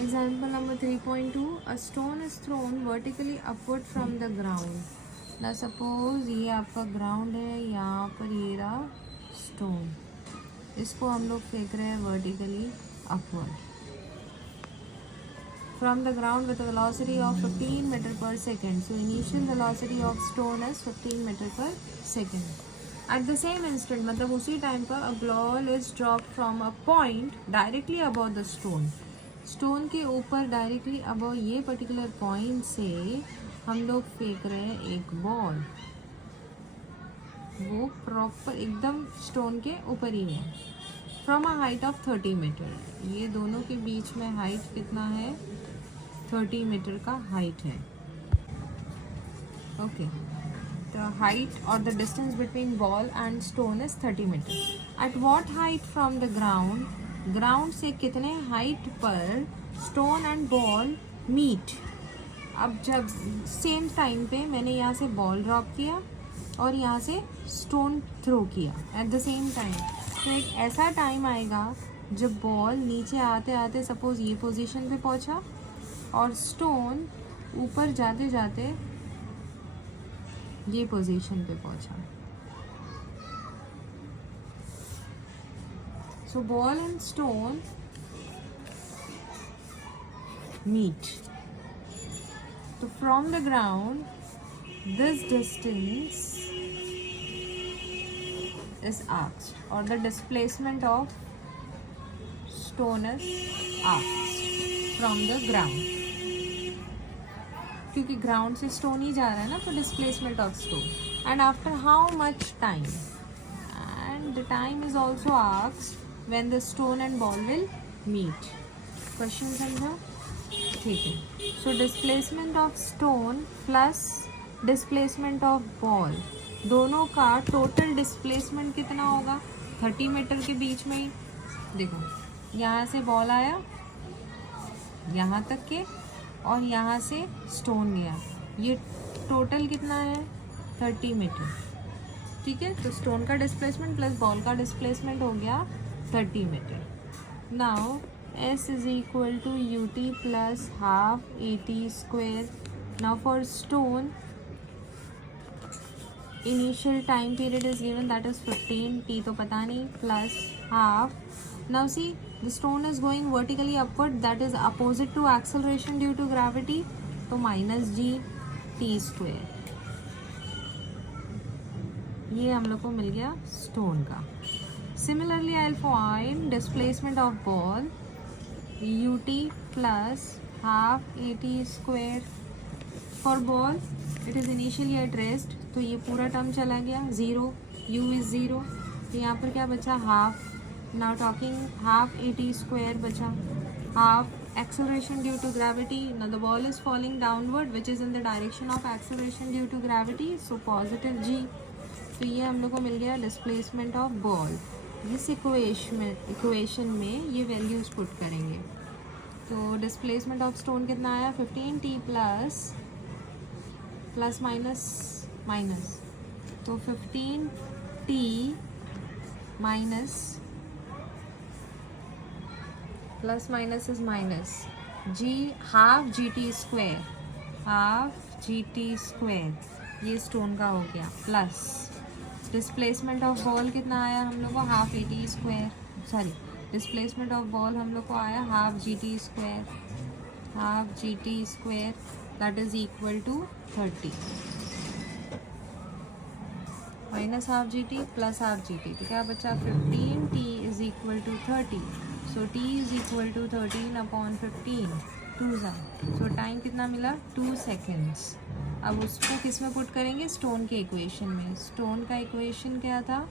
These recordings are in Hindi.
Example number 3.2. A stone is thrown vertically upward from the ground. Now suppose ये आपका ग्राउंड है, यहाँ पर ये रहा स्टोन, इसको हम लोग फेंक रहे हैं vertically upward from the ground with a velocity of 15 meter per second. So initial velocity of stone is 15 meter per second. At the same instant, मतलब उसी टाइम पर a ball is dropped from a point directly above the stone. Stone के ऊपर डायरेक्टली अबव ये पर्टिकुलर पॉइंट से हम लोग फेंक रहे हैं एक बॉल, वो प्रॉपर एकदम स्टोन के ऊपर ही है, from a height of 30 metre. ये दोनों के बीच में हाइट कितना है? 30 मीटर का हाइट है. ओके, द हाइट और the distance between ball and stone is 30 metre. At what height from the ground? Ground से कितने हाइट पर स्टोन एंड बॉल मीट? अब जब सेम टाइम पे मैंने यहाँ से बॉल ड्रॉप किया और यहाँ से स्टोन थ्रो किया एट द सेम टाइम, तो एक ऐसा टाइम आएगा जब बॉल नीचे आते आते सपोज ये पोजीशन पे पहुँचा और स्टोन ऊपर जाते जाते ये पोजीशन पे पहुँचा. So ball and stone meet. So from the ground, this distance is asked, or the displacement of stone is asked from the ground. क्योंकि ग्राउंड से स्टोन ही जा रहा है ना, तो displacement of stone. And after how much time? And the time is also asked when the stone and ball will meet. Question समझा? ठीक है. So displacement of stone plus displacement of ball, दोनों का टोटल डिस्प्लेसमेंट कितना होगा? 30 मीटर के बीच में ही. देखो, यहाँ से बॉल आया यहाँ तक के और यहाँ से स्टोन गया, ये टोटल कितना है? 30 मीटर. ठीक है, तो स्टोन का डिस्प्लेसमेंट प्लस बॉल का डिस्प्लेसमेंट हो गया 30 metre. Now S is equal to ut plus half at square. Now for stone, initial time period is given, that is 15, t तो पता नहीं, plus half. Now see, the stone is going vertically upward, that is opposite to acceleration due to gravity, तो minus g t square. ये हम लोग को मिल गया स्टोन का. Similarly, I'll find displacement of ball, ut plus half at square. For ball, it is initially at rest, तो ये पूरा टर्म चला गया, 0, u is 0, तो यहाँ पर क्या बचा? Half. Now talking half at square बचा, half acceleration due to gravity. Now the ball is falling downward, which is in the direction of acceleration due to gravity, so positive g. तो ये हम लोग को मिल गया डिस्प्लेसमेंट ऑफ बॉल. इस इक्वेशन में ये वैल्यूज़ पुट करेंगे, तो डिस्प्लेसमेंट ऑफ स्टोन कितना आया? 15t प्लस माइनस, तो 15t minus plus minus is minus g, half g t square, ये स्टोन का हो गया, प्लस डिस्प्लेसमेंट ऑफ बॉल कितना आया हम लोग को? Half a t square, sorry, displacement of ball हम लोग को आया half g t square, that is equal to 30 minus half g t plus half g t, तो क्या बचा? 15t is equal to 30. So t is equal to 13/15, 2 ज़ा, सो टाइम कितना मिला? 2 सेकेंड्स. अब उसको किस में पुट करेंगे? स्टोन के इक्वेशन में. स्टोन का इक्वेशन क्या था?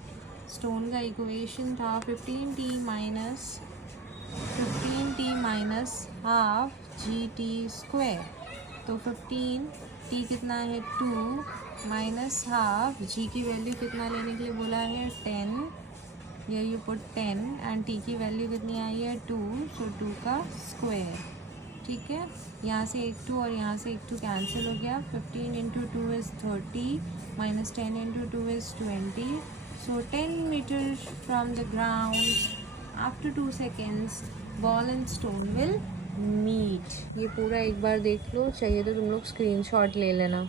स्टोन का इक्वेशन था 15t minus half g t square, तो 15t कितना है? 2 माइनस हाफ, जी की वैल्यू कितना लेने के लिए बोला है? 10, या यू पुट 10 एंड t की वैल्यू कितनी आई है? 2, सो 2 का स्क्वायर. ठीक है, यहाँ से एक 2 और यहाँ से एक 2 कैंसिल हो गया. 15 into 2 is 30 minus 10 into 2 is 20. So 10 metre from the ground after 2 seconds, ball and stone will meet. ये पूरा एक बार देख लो, चाहिए तो तुम लोग स्क्रीनशॉट ले लेना।